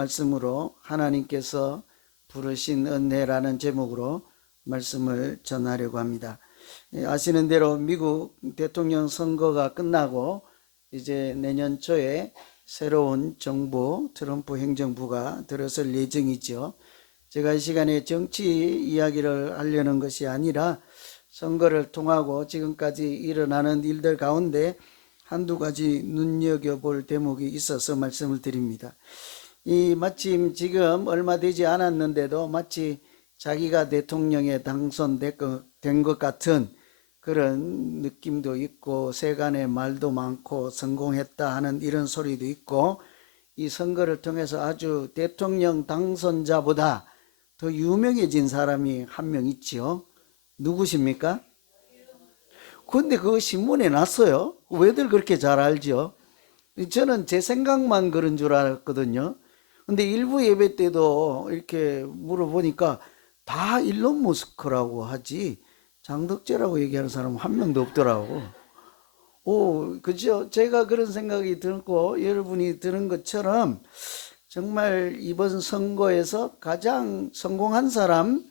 말씀으로 하나님께서 부르신 은혜라는 제목으로 말씀을 전하려고 합니다. 아시는 대로 미국 대통령 선거가 끝나고 이제 내년 초에 새로운 정부, 트럼프 행정부가 들어설 예정이죠. 제가 이 시간에 정치 이야기를 하려는 것이 아니라 선거를 통하고 지금까지 일어나는 일들 가운데 한두 가지 눈여겨볼 대목이 있어서 말씀을 드립니다. 마침 지금 얼마 되지 않았는데도 마치 자기가 대통령에 당선된 것 같은 그런 느낌도 있고, 세간의 말도 많고 성공했다 하는 이런 소리도 있고, 이 선거를 통해서 아주 대통령 당선자보다 더 유명해진 사람이 한 명 있지요. 누구십니까? 근데 그거 신문에 났어요. 왜들 그렇게 잘 알죠? 저는 제 생각만 그런 줄 알았거든요. 근데 일부 예배 때도 이렇게 물어보니까 다 일론 머스크라고 하지 장덕재라고 얘기하는 사람은 한 명도 없더라고. 그죠? 제가 그런 생각이 들고 여러분이 드는 것처럼 정말 이번 선거에서 가장 성공한 사람,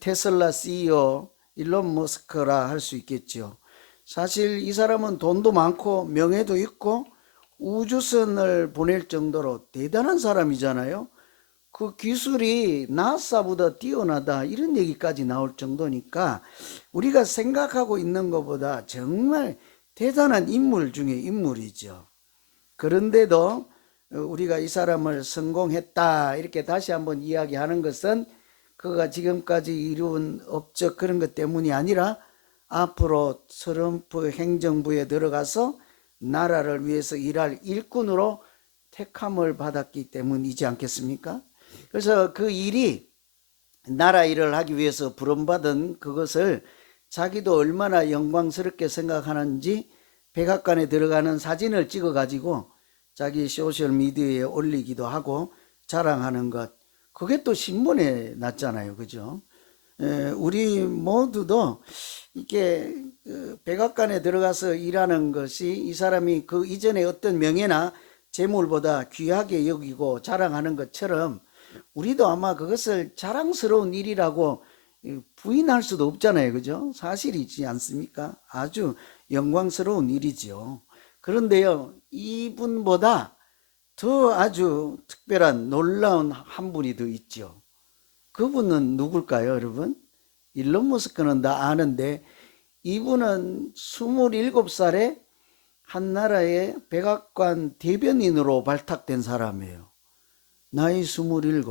테슬라 CEO 일론 머스크라 할 수 있겠죠. 사실 이 사람은 돈도 많고 명예도 있고 우주선을 보낼 정도로 대단한 사람이잖아요. 그 기술이 나사보다 뛰어나다 이런 얘기까지 나올 정도니까 우리가 생각하고 있는 것보다 정말 대단한 인물 중에 인물이죠. 그런데도 우리가 이 사람을 성공했다 이렇게 다시 한번 이야기하는 것은 그가 지금까지 이룬 업적 그런 것 때문이 아니라 앞으로 트럼프 행정부에 들어가서 나라를 위해서 일할 일꾼으로 택함을 받았기 때문이지 않겠습니까? 그래서 그 일이 나라 일을 하기 위해서 부름받은 그것을 자기도 얼마나 영광스럽게 생각하는지 백악관에 들어가는 사진을 찍어 가지고 자기 소셜미디어에 올리기도 하고 자랑하는 것, 그게 또 신문에 났잖아요. 그죠? 우리 모두도 이렇게 백악관에 들어가서 일하는 것이 이 사람이 그 이전에 어떤 명예나 재물보다 귀하게 여기고 자랑하는 것처럼 우리도 아마 그것을 자랑스러운 일이라고 부인할 수도 없잖아요. 그죠? 사실이지 않습니까? 아주 영광스러운 일이죠. 그런데요, 이분보다 더 아주 특별한 놀라운 한 분이 더 있죠. 그분은 누굴까요, 여러분? 일론 머스크는 다 아는데 이분은 27살에 한 나라의 백악관 대변인으로 발탁된 사람이에요. 나이 27.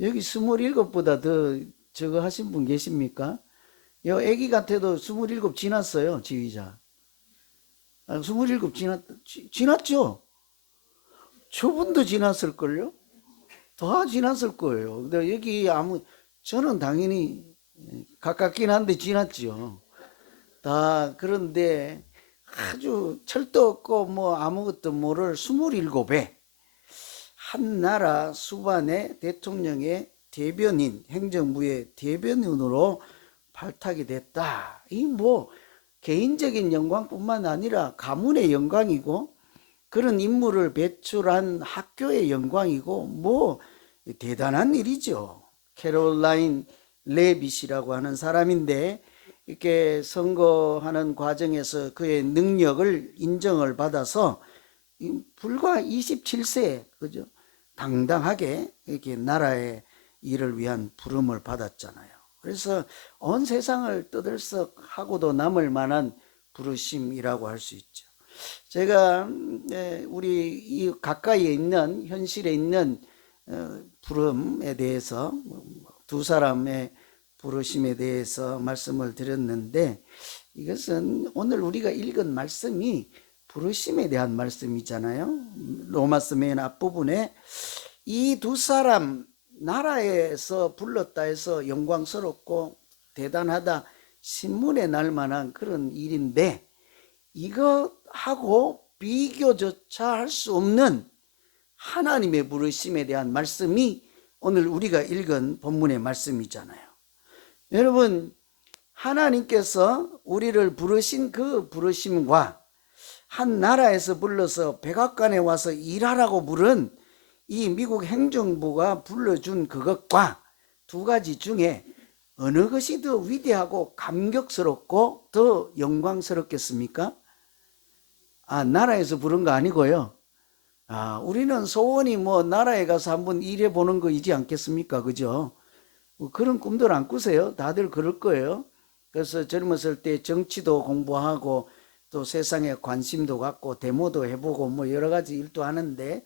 여기 27보다 더 저거 하신 분 계십니까? 요 애기 같아도 27 지났어요, 지휘자. 27 지났죠? 저분도 지났을걸요? 더 지났을 거예요. 근데 여기 저는 당연히 가깝긴 한데 지났죠. 다 그런데 아주 철도 없고 뭐 아무것도 모를 27에 한 나라 수반의 대통령의 대변인, 행정부의 대변인으로 발탁이 됐다. 이 뭐 개인적인 영광뿐만 아니라 가문의 영광이고 그런 인물을 배출한 학교의 영광이고 뭐 대단한 일이죠. 캐롤라인 레빗이라고 하는 사람인데 이렇게 선거하는 과정에서 그의 능력을 인정을 받아서 불과 27세 그죠? 당당하게 이렇게 나라의 일을 위한 부름을 받았잖아요. 그래서 온 세상을 떠들썩하고도 남을 만한 부르심이라고 할 수 있죠. 제가 우리 이 가까이에 있는 현실에 있는 부름에 대해서 두 사람의 부르심에 대해서 말씀을 드렸는데 이것은 오늘 우리가 읽은 말씀이 부르심에 대한 말씀이잖아요. 로마서 맨 앞부분에 이 두 사람 나라에서 불렀다 해서 영광스럽고 대단하다 신문에 날 만한 그런 일인데 이것하고 비교조차 할 수 없는 하나님의 부르심에 대한 말씀이 오늘 우리가 읽은 본문의 말씀이잖아요. 여러분, 하나님께서 우리를 부르신 그 부르심과 한 나라에서 불러서 백악관에 와서 일하라고 부른 이 미국 행정부가 불러준 그것과 두 가지 중에 어느 것이 더 위대하고 감격스럽고 더 영광스럽겠습니까? 나라에서 부른 거 아니고요. 우리는 소원이 뭐 나라에 가서 한번 일해 보는 거이지 않겠습니까? 그죠? 그런 꿈들 안 꾸세요? 다들 그럴 거예요. 그래서 젊었을 때 정치도 공부하고 또 세상에 관심도 갖고 데모도 해보고 뭐 여러 가지 일도 하는데,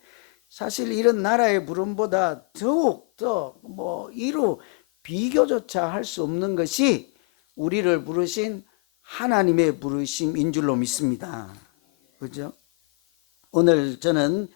사실 이런 나라의 부름보다 더욱 더 뭐 이루 비교조차 할 수 없는 것이 우리를 부르신 하나님의 부르심인 줄로 믿습니다. 그죠? 오늘 저는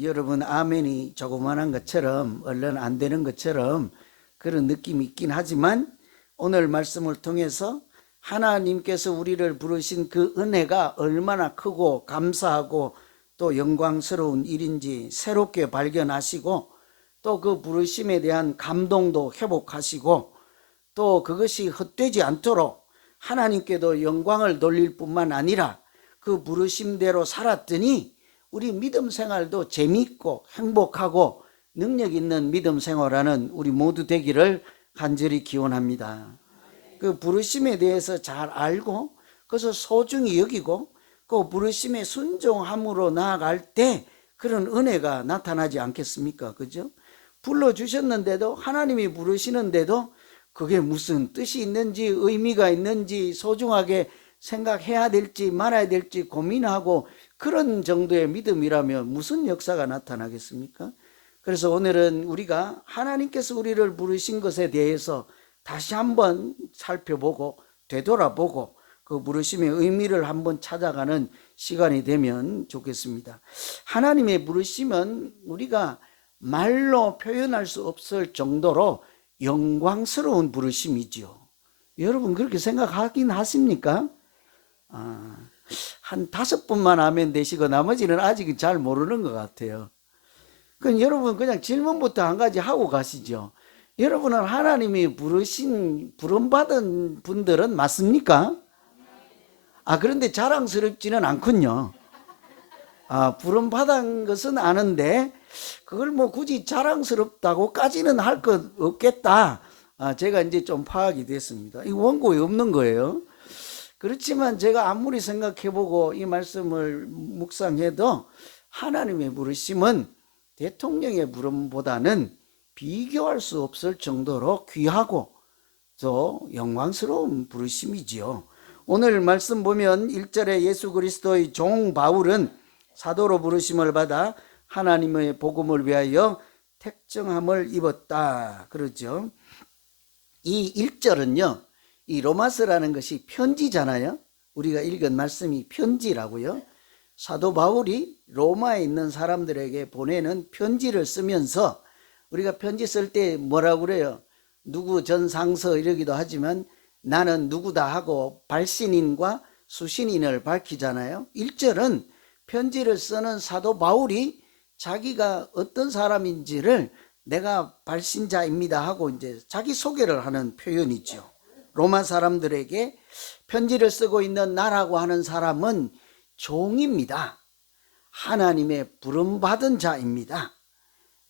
여러분 아멘이 조그만한 것처럼 얼른 안 되는 것처럼 그런 느낌이 있긴 하지만, 오늘 말씀을 통해서 하나님께서 우리를 부르신 그 은혜가 얼마나 크고 감사하고 또 영광스러운 일인지 새롭게 발견하시고, 또 그 부르심에 대한 감동도 회복하시고, 또 그것이 헛되지 않도록 하나님께도 영광을 돌릴 뿐만 아니라 그 부르심대로 살았더니 우리 믿음 생활도 재미있고 행복하고 능력 있는 믿음 생활하는 우리 모두 되기를 간절히 기원합니다. 그 부르심에 대해서 잘 알고 그것을 소중히 여기고 그 부르심에 순종함으로 나아갈 때 그런 은혜가 나타나지 않겠습니까? 그죠? 불러주셨는데도, 하나님이 부르시는데도 그게 무슨 뜻이 있는지 의미가 있는지 소중하게 생각해야 될지 말아야 될지 고민하고 그런 정도의 믿음이라면 무슨 역사가 나타나겠습니까? 그래서 오늘은 우리가 하나님께서 우리를 부르신 것에 대해서 다시 한번 살펴보고 되돌아보고 그 부르심의 의미를 한번 찾아가는 시간이 되면 좋겠습니다. 하나님의 부르심은 우리가 말로 표현할 수 없을 정도로 영광스러운 부르심이죠. 여러분 그렇게 생각하긴 하십니까? 한 5번만 하면 되시고 나머지는 아직은 잘 모르는 것 같아요. 그럼 여러분 그냥 질문부터 한 가지 하고 가시죠. 여러분은 하나님이 부름받은 분들은 맞습니까? 그런데 자랑스럽지는 않군요. 부름받은 것은 아는데 그걸 뭐 굳이 자랑스럽다고까지는 할 것 없겠다. 제가 이제 좀 파악이 됐습니다. 이 원고에 없는 거예요. 그렇지만 제가 아무리 생각해보고 이 말씀을 묵상해도 하나님의 부르심은 대통령의 부름보다는 비교할 수 없을 정도로 귀하고 또 영광스러운 부르심이지요. 오늘 말씀 보면 1절에 예수 그리스도의 종 바울은 사도로 부르심을 받아 하나님의 복음을 위하여 택정함을 입었다 그러죠. 이 1절은요, 이 로마서라는 것이 편지잖아요. 우리가 읽은 말씀이 편지라고요. 사도 바울이 로마에 있는 사람들에게 보내는 편지를 쓰면서, 우리가 편지 쓸 때 뭐라고 그래요? 누구 전상서 이러기도 하지만 나는 누구다 하고 발신인과 수신인을 밝히잖아요. 1절은 편지를 쓰는 사도 바울이 자기가 어떤 사람인지를 내가 발신자입니다 하고 이제 자기 소개를 하는 표현이죠. 로마 사람들에게 편지를 쓰고 있는 나라고 하는 사람은 종입니다. 하나님의 부름받은 자입니다.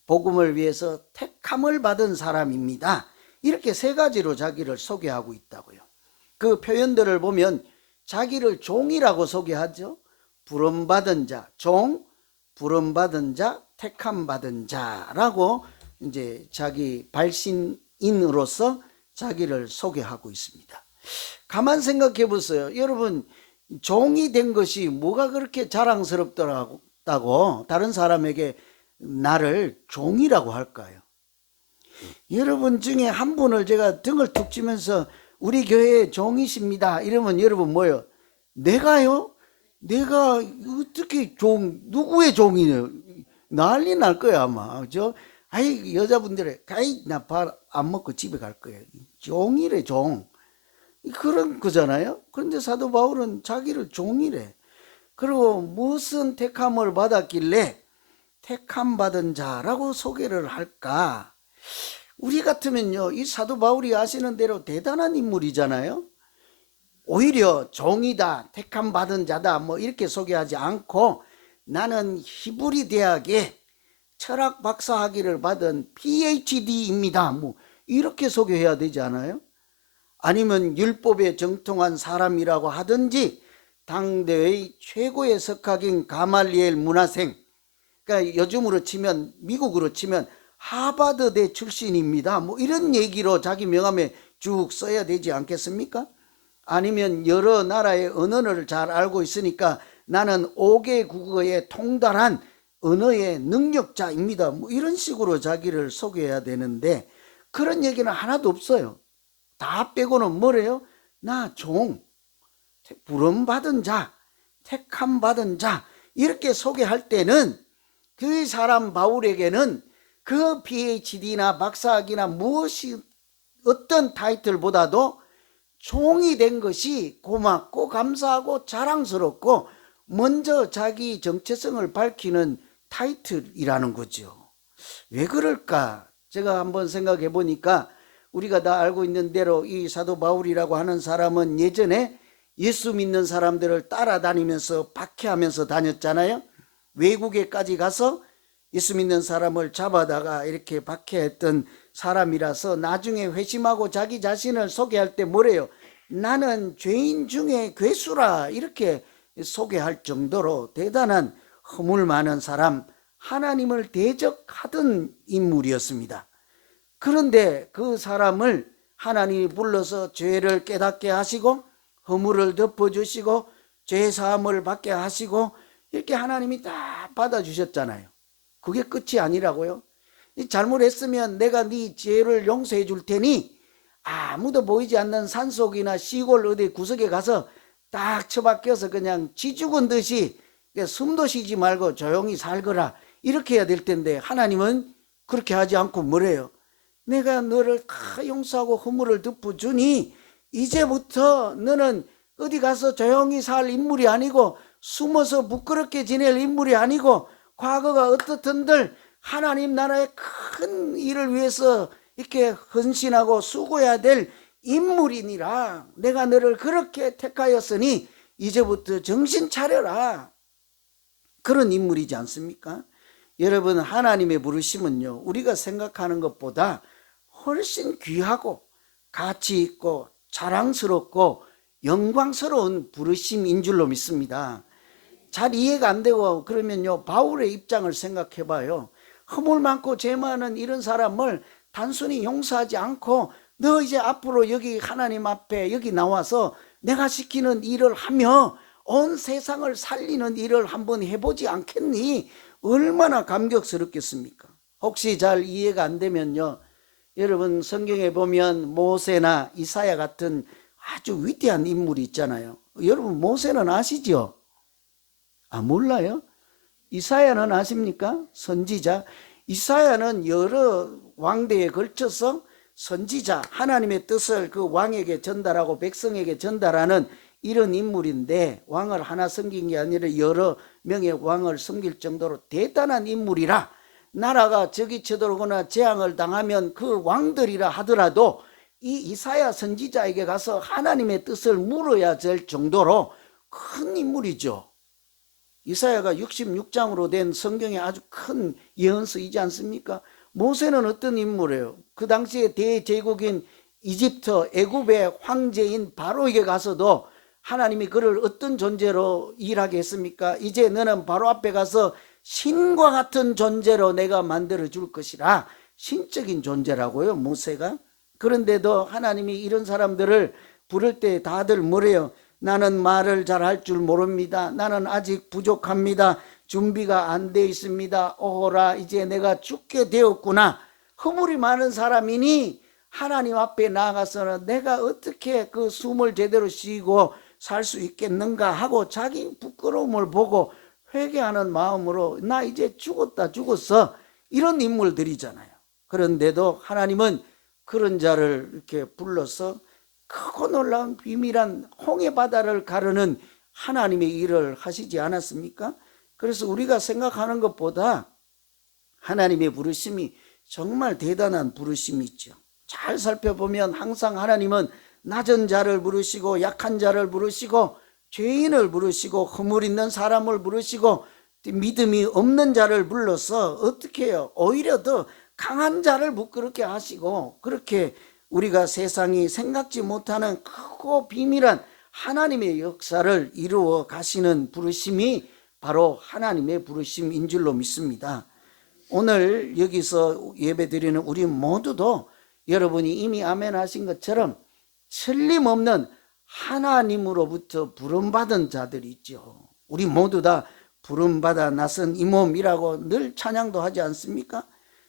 복음을 위해서 택함을 받은 사람입니다. 이렇게 3가지로 자기를 소개하고 있다고요. 그 표현들을 보면 자기를 종이라고 소개하죠. 부름받은 자, 종, 부름받은 자, 택함 받은 자라고 이제 자기 발신인으로서 자기를 소개하고 있습니다. 가만 생각해 보세요. 여러분, 종이 된 것이 뭐가 그렇게 자랑스럽다고 다른 사람에게 나를 종이라고 할까요? 여러분 중에 한 분을 제가 등을 툭 치면서 우리 교회의 종이십니다 이러면 여러분 뭐요? 내가요? 내가 어떻게 누구의 종이네요? 난리 날 거야 아마. 그죠? 여자분들이 나 밥 안 먹고 집에 갈 거예요. 종이래, 종. 그런 거잖아요. 그런데 사도 바울은 자기를 종이래. 그리고 무슨 택함을 받았길래 택함 받은 자라고 소개를 할까? 우리 같으면요, 이 사도 바울이 아시는 대로 대단한 인물이잖아요. 오히려 종이다, 택함 받은 자다 뭐 이렇게 소개하지 않고 나는 히브리 대학에 철학 박사 학위를 받은 PhD입니다. 뭐 이렇게 소개해야 되지 않아요? 아니면 율법에 정통한 사람이라고 하든지 당대의 최고의 석학인 가말리엘 문화생, 그러니까 요즘으로 치면 미국으로 치면 하버드대 출신입니다. 뭐 이런 얘기로 자기 명함에 쭉 써야 되지 않겠습니까? 아니면 여러 나라의 언어를 잘 알고 있으니까 나는 5개 국어에 통달한 언어의 능력자입니다. 뭐 이런 식으로 자기를 소개해야 되는데 그런 얘기는 하나도 없어요. 다 빼고는 뭐래요? 나 종, 부름받은 자, 택함 받은 자, 이렇게 소개할 때는 그 사람 바울에게는 그 PhD나 박사학위나 무엇이 어떤 타이틀보다도 종이 된 것이 고맙고 감사하고 자랑스럽고 먼저 자기 정체성을 밝히는 타이틀이라는 거죠. 왜 그럴까? 제가 한번 생각해 보니까 우리가 다 알고 있는 대로 이 사도 바울이라고 하는 사람은 예전에 예수 믿는 사람들을 따라다니면서 박해하면서 다녔잖아요. 외국에까지 가서 예수 믿는 사람을 잡아다가 이렇게 박해했던 사람이라서 나중에 회심하고 자기 자신을 소개할 때 뭐래요? 나는 죄인 중에 괴수라, 이렇게 소개할 정도로 대단한 허물 많은 사람, 하나님을 대적하던 인물이었습니다. 그런데 그 사람을 하나님이 불러서 죄를 깨닫게 하시고 허물을 덮어주시고 죄 사함을 받게 하시고 이렇게 하나님이 다 받아주셨잖아요. 그게 끝이 아니라고요. 잘못했으면 내가 네 죄를 용서해 줄 테니 아무도 보이지 않는 산속이나 시골 어디 구석에 가서 딱 처박혀서 그냥 쥐 죽은 듯이 숨도 쉬지 말고 조용히 살거라, 이렇게 해야 될 텐데 하나님은 그렇게 하지 않고 뭐래요? 내가 너를 다 용서하고 허물을 덮어주니 이제부터 너는 어디 가서 조용히 살 인물이 아니고 숨어서 부끄럽게 지낼 인물이 아니고 과거가 어떻든들 하나님 나라의 큰 일을 위해서 이렇게 헌신하고 수고해야 될 인물이니라. 내가 너를 그렇게 택하였으니 이제부터 정신 차려라. 그런 인물이지 않습니까? 여러분, 하나님의 부르심은요, 우리가 생각하는 것보다 훨씬 귀하고 가치 있고 자랑스럽고 영광스러운 부르심인 줄로 믿습니다. 잘 이해가 안 되고 그러면요, 바울의 입장을 생각해 봐요. 허물 많고 죄 많은 이런 사람을 단순히 용서하지 않고 너 이제 앞으로 여기 하나님 앞에 여기 나와서 내가 시키는 일을 하며 온 세상을 살리는 일을 한번 해보지 않겠니? 얼마나 감격스럽겠습니까? 혹시 잘 이해가 안 되면요, 여러분 성경에 보면 모세나 이사야 같은 아주 위대한 인물이 있잖아요. 여러분 모세는 아시죠? 아, 몰라요? 이사야는 아십니까? 선지자. 이사야는 여러 왕대에 걸쳐서 선지자, 하나님의 뜻을 그 왕에게 전달하고 백성에게 전달하는 이런 인물인데, 왕을 하나 섬긴 게 아니라 여러 명의 왕을 섬길 정도로 대단한 인물이라 나라가 적이 쳐들어오거나 재앙을 당하면 그 왕들이라 하더라도 이 이사야 선지자에게 가서 하나님의 뜻을 물어야 될 정도로 큰 인물이죠. 이사야가 66장으로 된 성경의 아주 큰 예언서이지 않습니까? 모세는 어떤 인물이에요? 그 당시에 대제국인 이집트, 애굽의 황제인 바로에게 가서도 하나님이 그를 어떤 존재로 일하게 했습니까? 이제 너는 바로 앞에 가서 신과 같은 존재로 내가 만들어 줄 것이라. 신적인 존재라고요, 모세가. 그런데도 하나님이 이런 사람들을 부를 때 다들 뭐래요? 나는 말을 잘 할 줄 모릅니다. 나는 아직 부족합니다. 준비가 안 돼 있습니다. 오호라, 이제 내가 죽게 되었구나. 허물이 많은 사람이니 하나님 앞에 나아가서는 내가 어떻게 그 숨을 제대로 쉬고 살 수 있겠는가 하고 자기 부끄러움을 보고 회개하는 마음으로 나 이제 죽었어, 이런 인물들이잖아요. 그런데도 하나님은 그런 자를 이렇게 불러서 크고 놀라운 비밀한 홍해 바다를 가르는 하나님의 일을 하시지 않았습니까? 그래서 우리가 생각하는 것보다 하나님의 부르심이 정말 대단한 부르심이 있죠. 잘 살펴보면 항상 하나님은 낮은 자를 부르시고 약한 자를 부르시고 죄인을 부르시고 허물 있는 사람을 부르시고 믿음이 없는 자를 불러서 어떻게 해요? 오히려 더 강한 자를 부끄럽게 하시고, 그렇게 우리가 세상이 생각지 못하는 크고 비밀한 하나님의 역사를 이루어 가시는 부르심이 바로 하나님의 부르심인 줄로 믿습니다. 오늘 여기서 예배드리는 우리 모두도 여러분이 이미 아멘 하신 것처럼 틀림없는 하나님으로부터 부름받은 자들이 있죠. 우리 모두 다 부름받아 나선 이 몸이라고 늘 찬양도 하지 않습니까?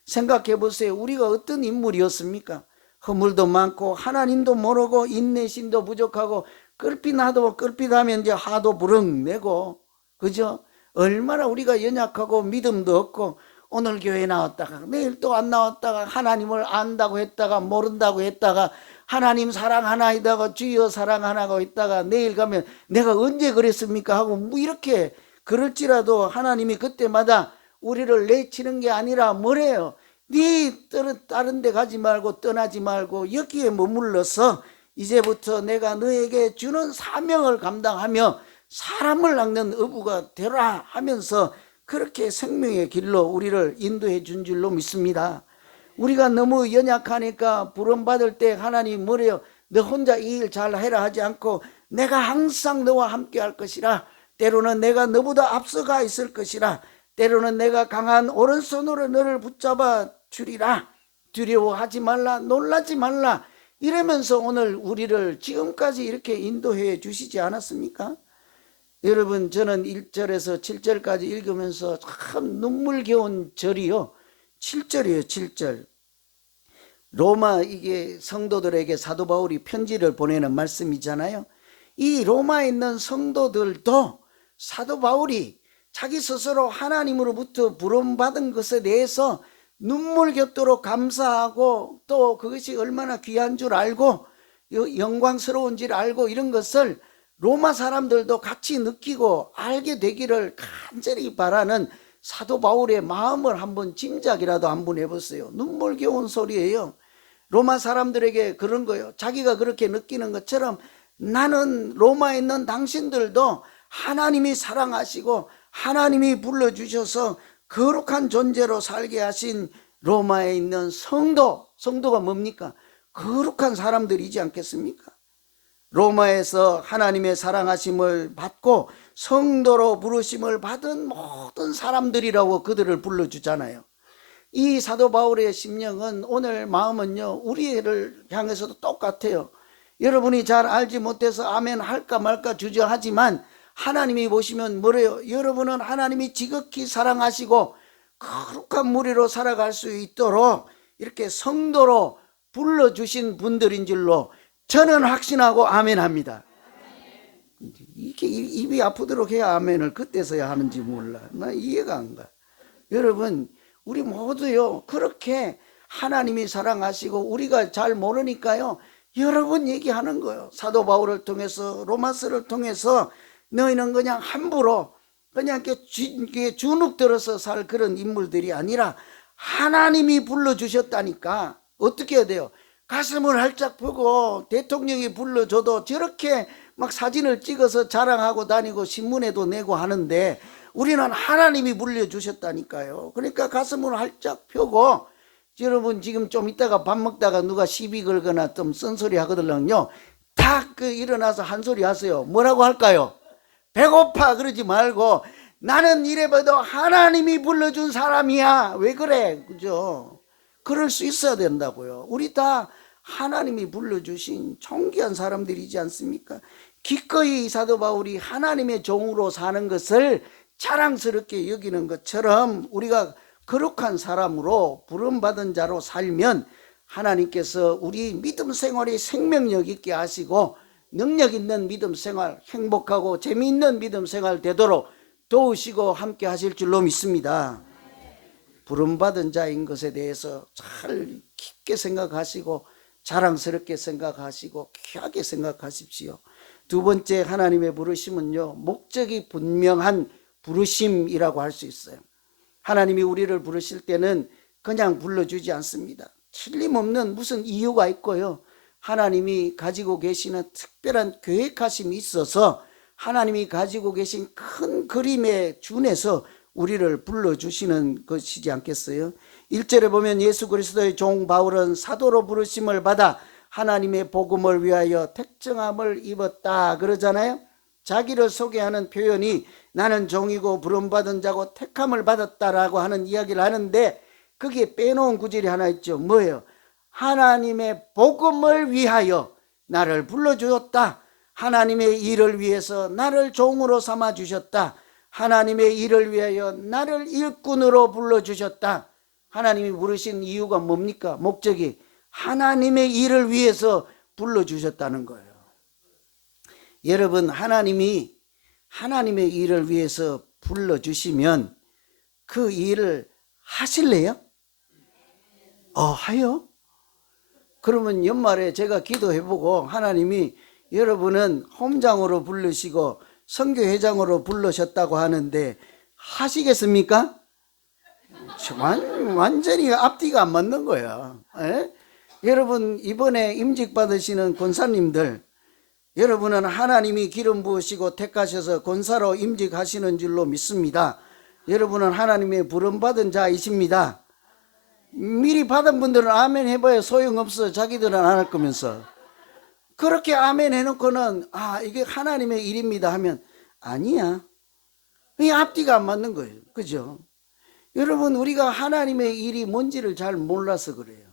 생각해 보세요. 우리가 어떤 인물이었습니까? 허물도 많고 하나님도 모르고 인내심도 부족하고 끌빛나도 끌빛하면 이제 하도 부릉내고, 그죠? 얼마나 우리가 연약하고 믿음도 없고, 오늘 교회 나왔다가 내일 또 안 나왔다가 하나님을 안다고 했다가 모른다고 했다가 하나님 사랑하나이다가 주여 사랑하나고 있다가 내일 가면 내가 언제 그랬습니까 하고 뭐 이렇게 그럴지라도 하나님이 그때마다 우리를 내치는 게 아니라 뭐래요? 네 다른 데 가지 말고 떠나지 말고 여기에 머물러서 이제부터 내가 너에게 주는 사명을 감당하며 사람을 낚는 어부가 되라 하면서 그렇게 생명의 길로 우리를 인도해 준 줄로 믿습니다. 우리가 너무 연약하니까 부름받을 때 하나님 뭐래요? 너 혼자 이 일 잘 해라 하지 않고 내가 항상 너와 함께 할 것이라, 때로는 내가 너보다 앞서가 있을 것이라, 때로는 내가 강한 오른손으로 너를 붙잡아 주리라, 두려워하지 말라, 놀라지 말라, 이러면서 오늘 우리를 지금까지 이렇게 인도해 주시지 않았습니까? 여러분, 저는 1절에서 7절까지 읽으면서 참 눈물겨운 절이요, 7절이에요. 7절. 로마, 이게 성도들에게 사도 바울이 편지를 보내는 말씀이잖아요. 이 로마에 있는 성도들도 사도 바울이 자기 스스로 하나님으로부터 부름받은 것에 대해서 눈물겹도록 감사하고 또 그것이 얼마나 귀한 줄 알고 영광스러운 줄 알고 이런 것을 로마 사람들도 같이 느끼고 알게 되기를 간절히 바라는 사도 바울의 마음을 한번 짐작이라도 한번 해보세요. 눈물겨운 소리예요. 로마 사람들에게 그런 거예요. 자기가 그렇게 느끼는 것처럼 나는 로마에 있는 당신들도 하나님이 사랑하시고 하나님이 불러주셔서 거룩한 존재로 살게 하신 로마에 있는 성도가 뭡니까? 거룩한 사람들이지 않겠습니까? 로마에서 하나님의 사랑하심을 받고 성도로 부르심을 받은 모든 사람들이라고 그들을 불러주잖아요. 이 사도 바울의 심령은, 오늘 마음은요, 우리를 향해서도 똑같아요. 여러분이 잘 알지 못해서 아멘 할까 말까 주저하지만 하나님이 보시면 뭐래요? 여러분은 하나님이 지극히 사랑하시고 거룩한 무리로 살아갈 수 있도록 이렇게 성도로 불러주신 분들인 줄로 저는 확신하고 아멘합니다. 이게 입이 아프도록 해야 아멘을 그때서야 하는지 몰라. 나 이해가 안 가. 여러분, 우리 모두요, 그렇게 하나님이 사랑하시고 우리가 잘 모르니까요, 여러 번 얘기하는 거예요. 사도 바울을 통해서, 로마서를 통해서 너희는 그냥 함부로 그냥 이렇게 주눅 들어서 살 그런 인물들이 아니라 하나님이 불러주셨다니까 어떻게 해야 돼요? 가슴을 활짝 펴고 대통령이 불러줘도 저렇게 막 사진을 찍어서 자랑하고 다니고 신문에도 내고 하는데 우리는 하나님이 불러주셨다니까요. 그러니까 가슴을 활짝 펴고, 여러분 지금 좀 이따가 밥 먹다가 누가 시비 걸거나 좀 쓴소리 하거든요. 딱 일어나서 한 소리 하세요. 뭐라고 할까요? 배고파 그러지 말고 나는 이래봐도 하나님이 불러준 사람이야. 왜 그래? 그죠? 그럴 수 있어야 된다고요. 우리 다 하나님이 불러주신 존귀한 사람들이지 않습니까? 기꺼이 사도 바울이 하나님의 종으로 사는 것을 자랑스럽게 여기는 것처럼 우리가 거룩한 사람으로 부름받은 자로 살면 하나님께서 우리 믿음 생활이 생명력 있게 하시고 능력 있는 믿음 생활, 행복하고 재미있는 믿음 생활 되도록 도우시고 함께 하실 줄로 믿습니다. 부름받은 자인 것에 대해서 잘 깊게 생각하시고 자랑스럽게 생각하시고 귀하게 생각하십시오. 두 번째, 하나님의 부르심은요, 목적이 분명한 부르심이라고 할 수 있어요. 하나님이 우리를 부르실 때는 그냥 불러주지 않습니다. 틀림없는 무슨 이유가 있고요, 하나님이 가지고 계시는 특별한 계획하심이 있어서 하나님이 가지고 계신 큰 그림에 준해서 우리를 불러주시는 것이지 않겠어요? 1절에 보면 예수 그리스도의 종 바울은 사도로 부르심을 받아 하나님의 복음을 위하여 택정함을 입었다 그러잖아요. 자기를 소개하는 표현이 나는 종이고 부름받은 자고 택함을 받았다라고 하는 이야기를 하는데 거기에 빼놓은 구절이 하나 있죠. 뭐예요? 하나님의 복음을 위하여 나를 불러주셨다. 하나님의 일을 위해서 나를 종으로 삼아주셨다. 하나님의 일을 위하여 나를 일꾼으로 불러주셨다. 하나님이 부르신 이유가 뭡니까? 목적이 하나님의 일을 위해서 불러주셨다는 거예요. 여러분, 하나님이 하나님의 일을 위해서 불러주시면 그 일을 하실래요? 하요? 그러면 연말에 제가 기도해보고 하나님이 여러분은 홈장으로 부르시고 선교회장으로 부르셨다고 하는데 하시겠습니까? 완전히 앞뒤가 안 맞는 거야. 여러분, 이번에 임직 받으시는 권사님들, 여러분은 하나님이 기름 부으시고 택하셔서 권사로 임직하시는 줄로 믿습니다. 여러분은 하나님의 부름받은 자이십니다. 미리 받은 분들은 아멘 해봐야 소용없어. 자기들은 안 할 거면서. 그렇게 아멘 해놓고는 이게 하나님의 일입니다 하면 아니야. 이 앞뒤가 안 맞는 거예요. 그죠? 여러분, 우리가 하나님의 일이 뭔지를 잘 몰라서 그래요.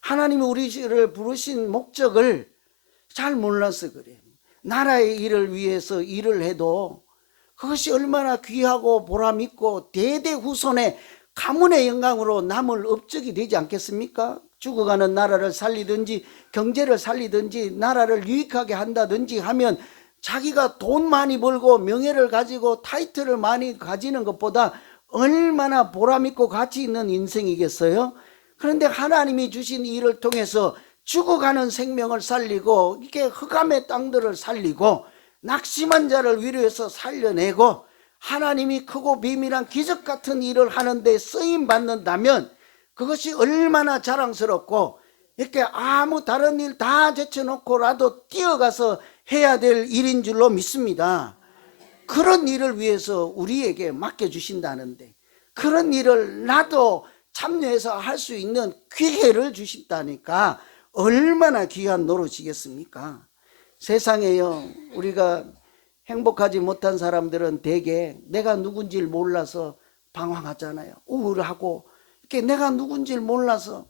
하나님이 우리를 부르신 목적을 잘 몰라서 그래요. 나라의 일을 위해서 일을 해도 그것이 얼마나 귀하고 보람있고 대대후손의 가문의 영광으로 남을 업적이 되지 않겠습니까? 죽어가는 나라를 살리든지 경제를 살리든지 나라를 유익하게 한다든지 하면 자기가 돈 많이 벌고 명예를 가지고 타이틀을 많이 가지는 것보다 얼마나 보람있고 가치 있는 인생이겠어요? 그런데 하나님이 주신 일을 통해서 죽어가는 생명을 살리고 이렇게 흑암의 땅들을 살리고 낙심한 자를 위로해서 살려내고 하나님이 크고 비밀한 기적 같은 일을 하는데 쓰임 받는다면 그것이 얼마나 자랑스럽고 이렇게 아무 다른 일 다 제쳐놓고라도 뛰어가서 해야 될 일인 줄로 믿습니다. 그런 일을 위해서 우리에게 맡겨주신다는데 그런 일을 나도 참여해서 할 수 있는 기회를 주신다니까 얼마나 귀한 노릇이겠습니까? 세상에요, 우리가 행복하지 못한 사람들은 대개 내가 누군지를 몰라서 방황하잖아요. 우울하고 이렇게 내가 누군지를 몰라서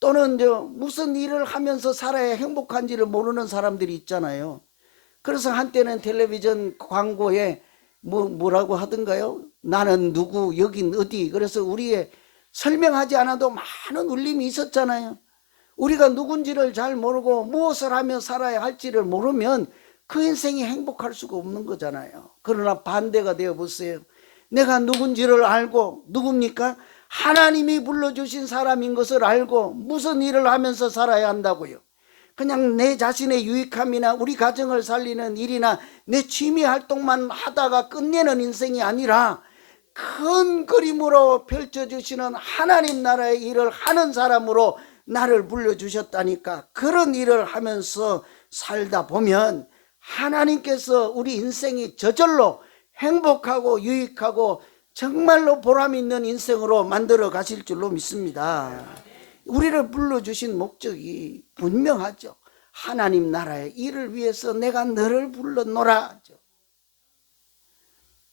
또는 무슨 일을 하면서 살아야 행복한지를 모르는 사람들이 있잖아요. 그래서 한때는 텔레비전 광고에 뭐라고 하던가요? 나는 누구, 여긴 어디. 그래서 우리의 설명하지 않아도 많은 울림이 있었잖아요. 우리가 누군지를 잘 모르고 무엇을 하며 살아야 할지를 모르면 그 인생이 행복할 수가 없는 거잖아요. 그러나 반대가 되어 보세요. 내가 누군지를 알고, 누굽니까? 하나님이 불러주신 사람인 것을 알고 무슨 일을 하면서 살아야 한다고요? 그냥 내 자신의 유익함이나 우리 가정을 살리는 일이나 내 취미 활동만 하다가 끝내는 인생이 아니라 큰 그림으로 펼쳐주시는 하나님 나라의 일을 하는 사람으로 나를 불러주셨다니까. 그런 일을 하면서 살다 보면 하나님께서 우리 인생이 저절로 행복하고 유익하고 정말로 보람있는 인생으로 만들어 가실 줄로 믿습니다. 우리를 불러주신 목적이 분명하죠. 하나님 나라의 일을 위해서 내가 너를 불렀노라.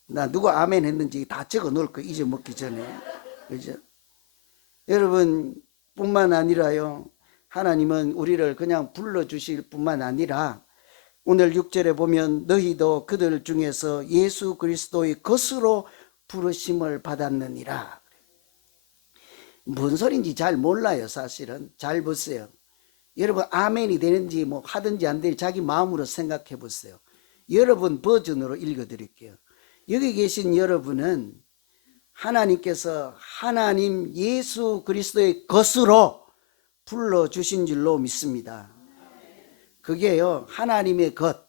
나 누가 아멘 했는지 다 적어 놓을 거 잊어먹기 전에. 그죠? 여러분 뿐만 아니라요, 하나님은 우리를 그냥 불러주실 뿐만 아니라 오늘 6절에 보면 너희도 그들 중에서 예수 그리스도의 것으로 부르심을 받았느니라. 뭔 소린지 잘 몰라요. 사실은 잘 보세요. 여러분 아멘이 되는지 뭐 하든지 안 되는지 자기 마음으로 생각해 보세요. 여러분 버전으로 읽어 드릴게요. 여기 계신 여러분은 하나님께서 하나님 예수 그리스도의 것으로 불러주신 줄로 믿습니다. 그게요, 하나님의 것,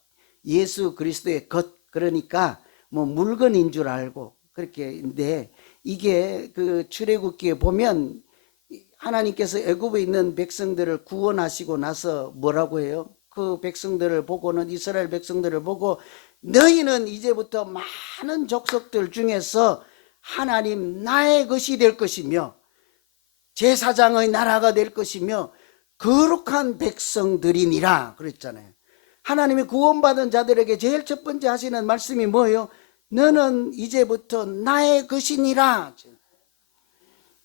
예수 그리스도의 것, 그러니까 뭐 물건인 줄 알고 그렇게인데, 이게 그 출애굽기에 보면 하나님께서 애굽에 있는 백성들을 구원하시고 나서 뭐라고 해요? 그 백성들을 보고는, 이스라엘 백성들을 보고 너희는 이제부터 많은 족속들 중에서 하나님 나의 것이 될 것이며 제사장의 나라가 될 것이며 거룩한 백성들이니라 그랬잖아요. 하나님이 구원받은 자들에게 제일 첫 번째 하시는 말씀이 뭐예요? 너는 이제부터 나의 것이니라.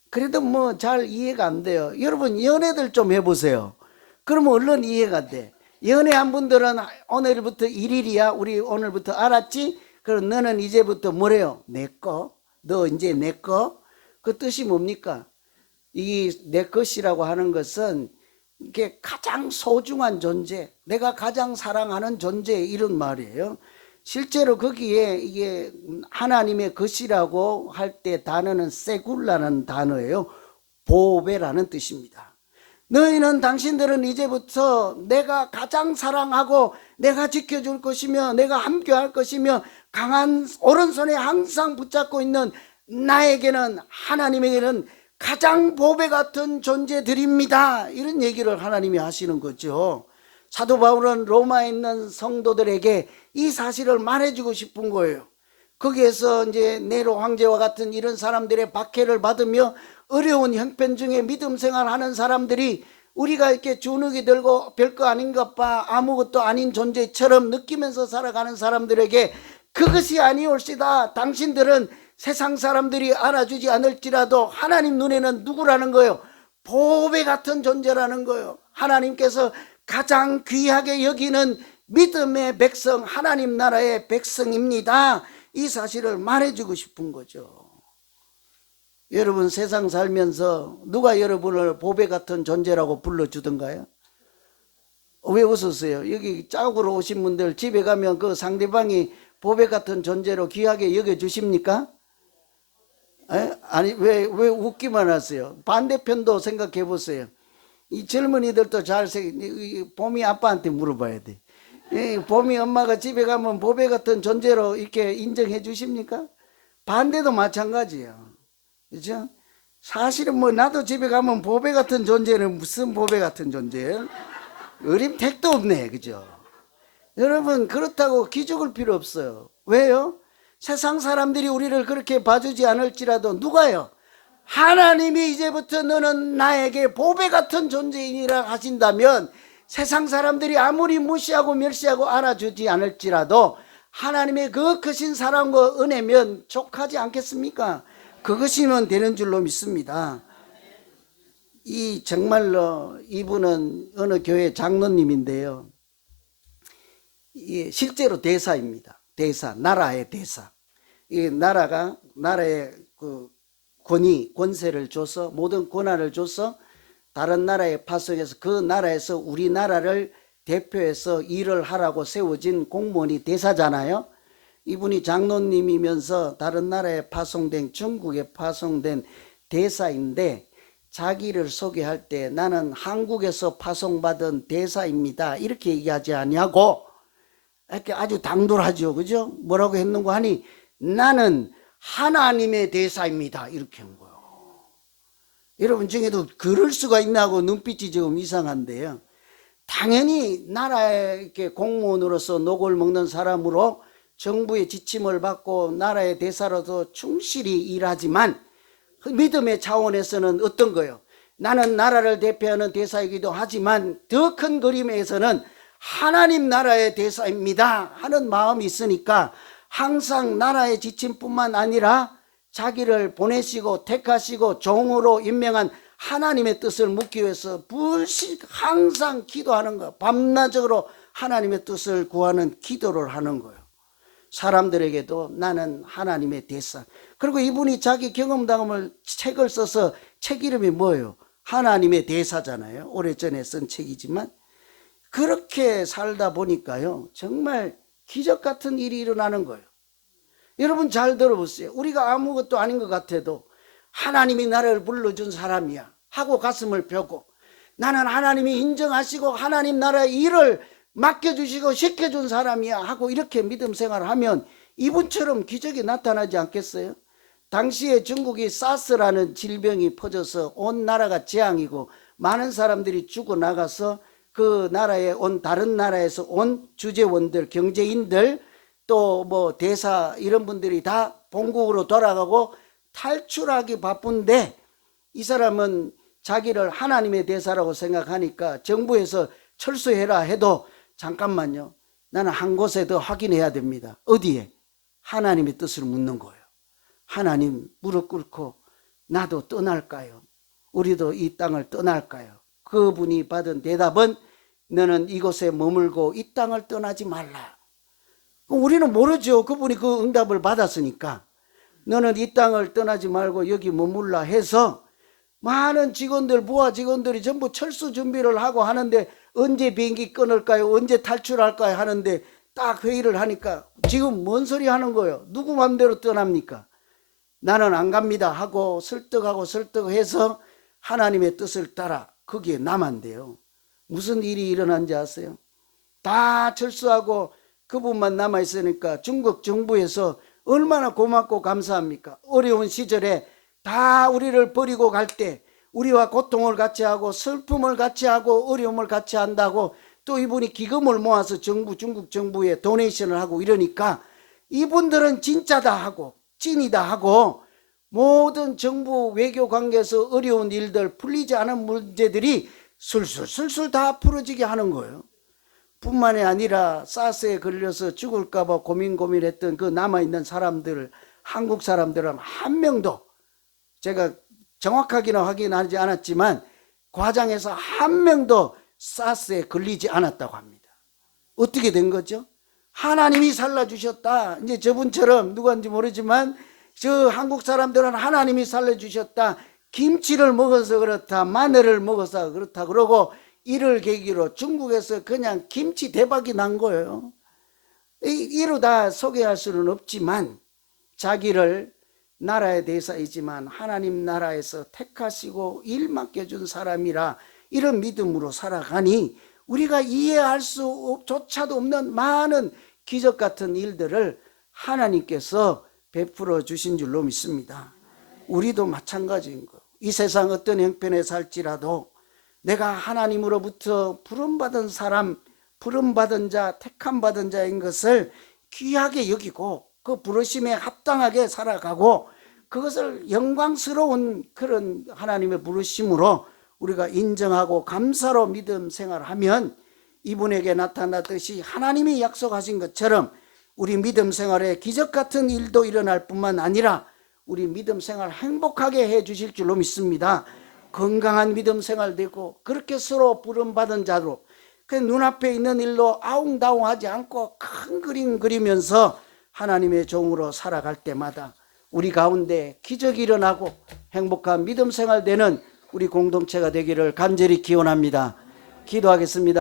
그래도 뭐 잘 이해가 안 돼요. 여러분 연애들 좀 해보세요. 그러면 얼른 이해가 돼. 연애한 분들은 오늘부터 1일이야. 우리 오늘부터 알았지? 그럼 너는 이제부터 뭐래요? 내 거. 너 이제 내 거. 그 뜻이 뭡니까? 이 내 것이라고 하는 것은 이게 가장 소중한 존재, 내가 가장 사랑하는 존재, 이런 말이에요. 실제로 거기에 이게 하나님의 것이라고 할 때 단어는 세굴라는 단어예요. 보배라는 뜻입니다. 너희는 당신들은 이제부터 내가 가장 사랑하고 내가 지켜줄 것이며 내가 함께할 것이며 강한 오른손에 항상 붙잡고 있는 나에게는, 하나님에게는 가장 보배 같은 존재들입니다. 이런 얘기를 하나님이 하시는 거죠. 사도 바울은 로마에 있는 성도들에게 이 사실을 말해주고 싶은 거예요. 거기에서 이제 네로 황제와 같은 이런 사람들의 박해를 받으며 어려운 형편 중에 믿음 생활하는 사람들이 우리가 이렇게 주눅이 들고 별거 아닌 것 봐, 아무것도 아닌 존재처럼 느끼면서 살아가는 사람들에게 그것이 아니올시다. 당신들은 세상 사람들이 알아주지 않을지라도 하나님 눈에는 누구라는 거예요? 보배 같은 존재라는 거예요. 하나님께서 가장 귀하게 여기는 믿음의 백성, 하나님 나라의 백성입니다. 이 사실을 말해주고 싶은 거죠. 여러분 세상 살면서 누가 여러분을 보배 같은 존재라고 불러주던가요? 왜 웃었어요? 여기 짝으로 오신 분들 집에 가면 그 상대방이 보배 같은 존재로 귀하게 여겨주십니까? 아니 왜 웃기만 하세요? 반대편도 생각해 보세요. 이 젊은이들도 잘 봄이 아빠한테 물어봐야 돼. 봄이 엄마가 집에 가면 보배 같은 존재로 이렇게 인정해 주십니까? 반대도 마찬가지예요. 그죠? 사실은 뭐 나도 집에 가면 보배 같은 존재는 무슨 보배 같은 존재예요? 어림택도 없네. 그죠? 여러분 그렇다고 기죽을 필요 없어요. 왜요? 세상 사람들이 우리를 그렇게 봐주지 않을지라도 누가요? 하나님이 이제부터 너는 나에게 보배 같은 존재이니라 하신다면 세상 사람들이 아무리 무시하고 멸시하고 알아주지 않을지라도 하나님의 그 크신 사랑과 은혜면 족하지 않겠습니까? 그것이면 되는 줄로 믿습니다. 이 정말로 이분은 어느 교회 장로님인데요. 실제로 대사입니다. 대사, 나라의 대사. 이 나라의 그 권세를 줘서, 모든 권한을 줘서 다른 나라에 파송해서 그 나라에서 우리나라를 대표해서 일을 하라고 세워진 공무원이 대사잖아요. 이분이 장로님이면서 다른 나라에 파송된, 중국에 파송된 대사인데 자기를 소개할 때 나는 한국에서 파송받은 대사입니다 이렇게 얘기하지 아니하고 이렇게 아주 당돌하죠. 그죠? 뭐라고 했는고 하니 나는 하나님의 대사입니다 이렇게 한 거예요. 여러분 중에도 그럴 수가 있나 하고 눈빛이 조금 이상한데요. 당연히 나라의 이렇게 공무원으로서 녹을 먹는 사람으로 정부의 지침을 받고 나라의 대사로서 충실히 일하지만 믿음의 차원에서는 어떤 거예요? 나는 나라를 대표하는 대사이기도 하지만 더 큰 그림에서는 하나님 나라의 대사입니다 하는 마음이 있으니까 항상 나라의 지침뿐만 아니라 자기를 보내시고 택하시고 종으로 임명한 하나님의 뜻을 묻기 위해서 불식 항상 기도하는 거예요. 밤낮으로 하나님의 뜻을 구하는 기도를 하는 거예요. 사람들에게도 나는 하나님의 대사. 그리고 이분이 자기 경험담을 책을 써서 책 이름이 뭐예요? 하나님의 대사잖아요. 오래전에 쓴 책이지만 그렇게 살다 보니까요 정말 기적 같은 일이 일어나는 거예요. 여러분 잘 들어보세요. 우리가 아무것도 아닌 것 같아도 하나님이 나를 불러준 사람이야 하고 가슴을 펴고 나는 하나님이 인정하시고 하나님 나라의 일을 맡겨주시고 시켜준 사람이야 하고 이렇게 믿음 생활을 하면 이분처럼 기적이 나타나지 않겠어요? 당시에 중국이 사스라는 질병이 퍼져서 온 나라가 재앙이고 많은 사람들이 죽어나가서 그 나라에 온 다른 나라에서 온 주재원들, 경제인들 또 뭐 대사 이런 분들이 다 본국으로 돌아가고 탈출하기 바쁜데 이 사람은 자기를 하나님의 대사라고 생각하니까 정부에서 철수해라 해도 잠깐만요. 나는 한 곳에 더 확인해야 됩니다. 어디에? 하나님의 뜻을 묻는 거예요. 하나님 무릎 꿇고 나도 떠날까요? 우리도 이 땅을 떠날까요? 그분이 받은 대답은 너는 이곳에 머물고 이 땅을 떠나지 말라. 우리는 모르죠. 그분이 그 응답을 받았으니까. 너는 이 땅을 떠나지 말고 여기 머물라 해서 많은 직원들, 부하 직원들이 전부 철수 준비를 하고 하는데 언제 비행기 끊을까요? 언제 탈출할까요? 하는데 딱 회의를 하니까 지금 뭔 소리 하는 거예요? 누구 맘대로 떠납니까? 나는 안 갑니다 하고 설득해서 하나님의 뜻을 따라 거기에 남았대요. 무슨 일이 일어난지 아세요? 다 철수하고 그분만 남아있으니까 중국 정부에서 얼마나 고맙고 감사합니까? 어려운 시절에 다 우리를 버리고 갈 때 우리와 고통을 같이 하고 슬픔을 같이 하고 어려움을 같이 한다고 또 이분이 기금을 모아서 중국 정부에 도네이션을 하고 이러니까 이분들은 진짜다 하고 찐이다 하고 모든 정부 외교 관계에서 어려운 일들 풀리지 않은 문제들이 술술 다 풀어지게 하는 거예요. 뿐만이 아니라 사스에 걸려서 죽을까 봐 고민했던 그 남아있는 사람들, 한국 사람들은 한 명도 제가 정확하게는 확인하지 않았지만 과장에서 한 명도 사스에 걸리지 않았다고 합니다. 어떻게 된 거죠? 하나님이 살려주셨다. 이제 저분처럼 누구인지 모르지만 저 한국 사람들은 하나님이 살려주셨다. 김치를 먹어서 그렇다. 마늘을 먹어서 그렇다. 그러고 이를 계기로 중국에서 그냥 김치 대박이 난 거예요. 이로 다 소개할 수는 없지만 자기를 나라의 대사이지만 하나님 나라에서 택하시고 일 맡겨준 사람이라 이런 믿음으로 살아가니 우리가 이해할 수조차도 없는 많은 기적 같은 일들을 하나님께서 베풀어 주신 줄로 믿습니다. 우리도 마찬가지인 거예요. 이 세상 어떤 형편에 살지라도 내가 하나님으로부터 부름받은 사람, 부름받은 자, 택함받은 자인 것을 귀하게 여기고 그 부르심에 합당하게 살아가고 그것을 영광스러운 그런 하나님의 부르심으로 우리가 인정하고 감사로 믿음 생활하면 이분에게 나타났듯이 하나님이 약속하신 것처럼 우리 믿음 생활에 기적 같은 일도 일어날 뿐만 아니라 우리 믿음 생활 행복하게 해 주실 줄로 믿습니다. 건강한 믿음 생활 되고 그렇게 서로 부름받은 자로 그 눈앞에 있는 일로 아웅다웅하지 않고 큰 그림 그리면서 하나님의 종으로 살아갈 때마다 우리 가운데 기적이 일어나고 행복한 믿음 생활 되는 우리 공동체가 되기를 간절히 기원합니다. 기도하겠습니다.